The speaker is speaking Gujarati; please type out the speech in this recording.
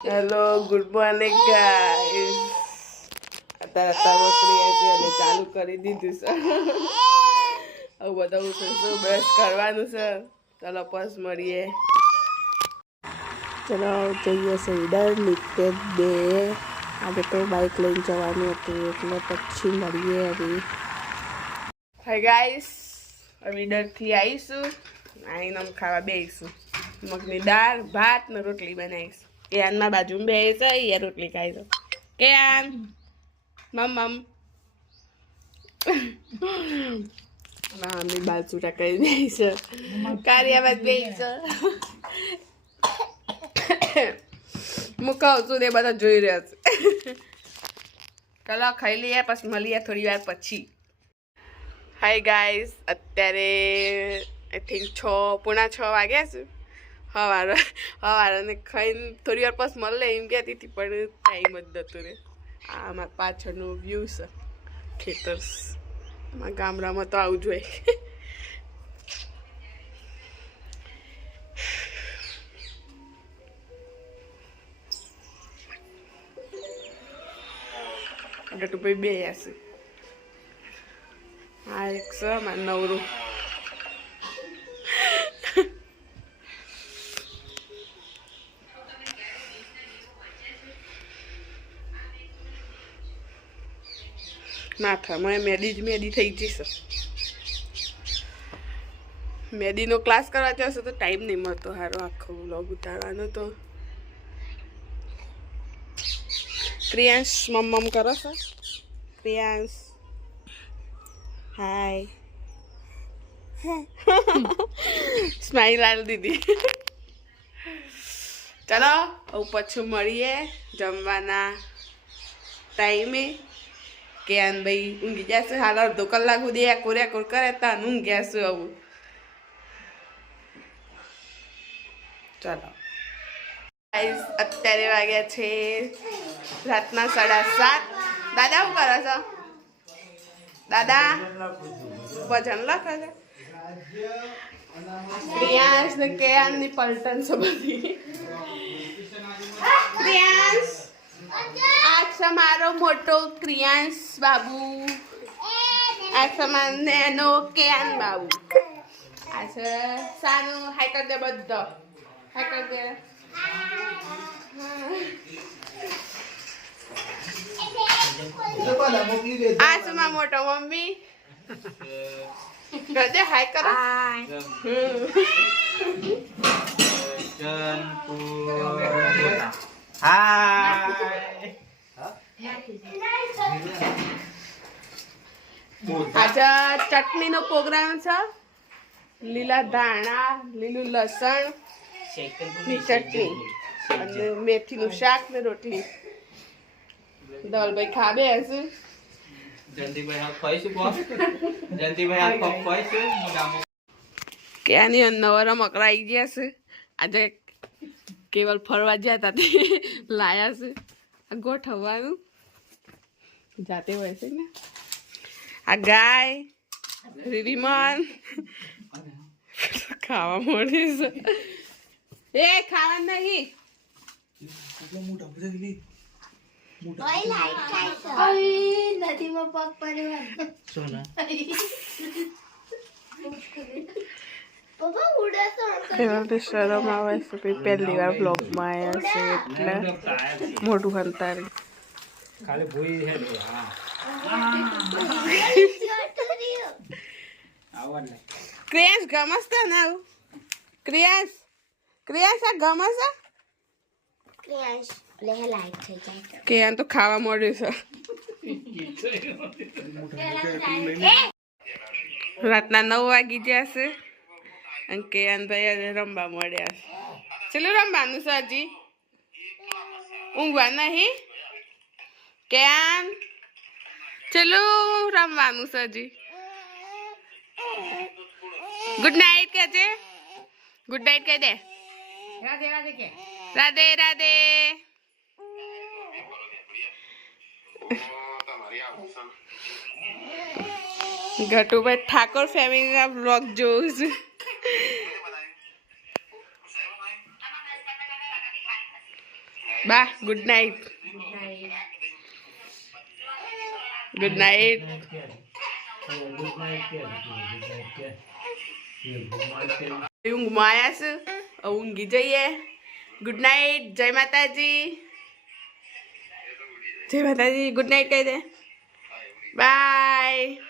હેલો ગુડ મોર્નિંગ ગાઈસ અત્યારે ચાલુ કરી દીધું છે હવે બધા ઉઠીશું બ્રશ કરવાનું છે ચાલો બસ મળીએ ચલો જઈએ સીધા લિફ્ટેડ બે આજે તો બાઇક લઈને જવાનું હતું એટલે પછી મળીએ હવે હાય ગાઈસ હવે ડરથી આવીશું આવીને અમે ખાવા બેસીશું મગની દાળ ભાત ને રોટલી બનાવીશું કેયાનમાં બાજુમાં બે છે એ રોટલી ખાઈ છે કેયાન મમ મમ્મી બાલ છૂટા કરી દે છે કાર્યામાં બે છે હું કહું છું ને બધા જોઈ રહ્યા છે ચલો ખાઈ લઈએ પછી મળીએ થોડી વાર પછી હાય ગાઈસ અત્યારે આઈ થિંક 6:45 વાગ્યા છે હવારે ખાઈને થોડી વાર પછી મળે એમ કહેતી હતી પણ ટાઈમ જ નતો રે આ મારા પાછળનું વ્યૂ છે ખેતર્સ અમારા ગામડામાં તો આવું જોઈએ ગટુભાઈ બે હશે હા એક છે મારું નવરું માથામાં મેદી થઈ જશે મેદીનો ક્લાસ કરવા જશે તો ટાઈમ નહીં મળતો સારો આખો વ્લોગ ઉતારવાનો તો ક્રિયાંશ મમ્મ કરો છો ક્રિયાંશ હાય સ્માઈલ આલ દીદી ચાલો હવે પછી મળીએ જમવાના ટાઈમે કેન ભાઈ ઊંઘી જશે હાલ અડધો કલાક સુધી કોર કરે તાન ઊંઘી જશે આવું ચાલો અત્યારે વાગ્યા છે રાતના 7:30 દાદા શું કરો છો દાદા ભજન લખે છે પ્રિયાંશ ને કેયાન ની પલટન છે બધી પ્રિયાંશ આ છે મારો મોટો ક્રિયાંશ બાબુ આ છે મારો નેનો કેયાન બાબુ આ છે સાનું હાઈ કર દે બધો હાઈ કર દે આ છે મારો મોટો મમ્મી ગજે હાઈ કરો આજે ચટણી નો પ્રોગ્રામ છે લીલા ધાણા લીલું લસણ ની ચટણી અને મેથી નું શાક ને રોટલી દલભાઈ ખાબે હશે ક્યાંની નવરા મકરાઈ ગયા છે આજે કેવલ ફરવા ગયા હતા તે લાયા છે આ ગોઠવવાનું જાતે હોય છે ને આ ગાય રીરીમાન ખાવા મળે છે એ ખાવા નહીં શરમ આવે છે પહેલી વાર બ્લોગમાં આવ્યા છે એટલે મોઢું હંતારી ક્રિયાંશ ગમસ તો ને ક્રિયાંશ આ ગમસ કેયાન તો ખાવા મળ્યું છે રાતના 9 વાગી જશે અને કેયાન ભાઈ રમવા મળ્યા છે ચલો રમવાનું છે હજી ઊંઘવા નહીં કેયાન ચલો રમવાનું છે હજી ગુડ નાઇટ કે છે ગુડ નાઇટ કહી દે રાધે રાધે કે રાધે રાધે ગટુભાઈ ઠાકોર ફેમિલીના વ્લોગ જોઉં છું બા ગુડ નાઇટ. Good night. ઊંઘમાં આવ્યા છે, ઊંઘી જઈએ. Good night. જય માતાજી. જય માતાજી. ગુડ નાઇટ કહી દે. બાય.